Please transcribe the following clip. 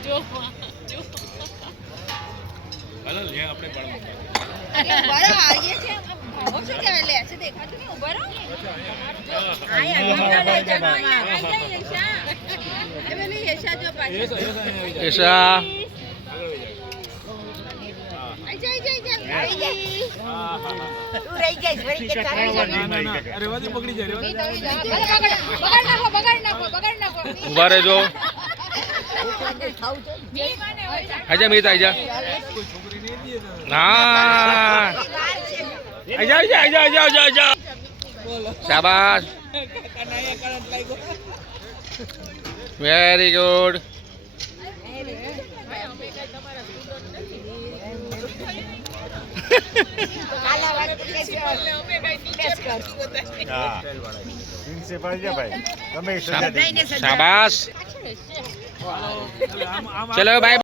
જો હાલો લે આપણે પણ બરો આઈએ છે ભાવો શું કે લે છે દેખાતું નહીં ઉભા રહો આયા ગંગા લઈ જાનો આઈ જાય યશા એ પેલી યશા જો પાછી યશા આઈ જાય તું રહી જાય વળી કે તારે અરે વાદી પકડી જાય બગાડ નાખો ઉભા રહેજો આજા મીત આજા ના આજા શાબાશ વેરી ગુડ શાબાશ ચલો ભાઈ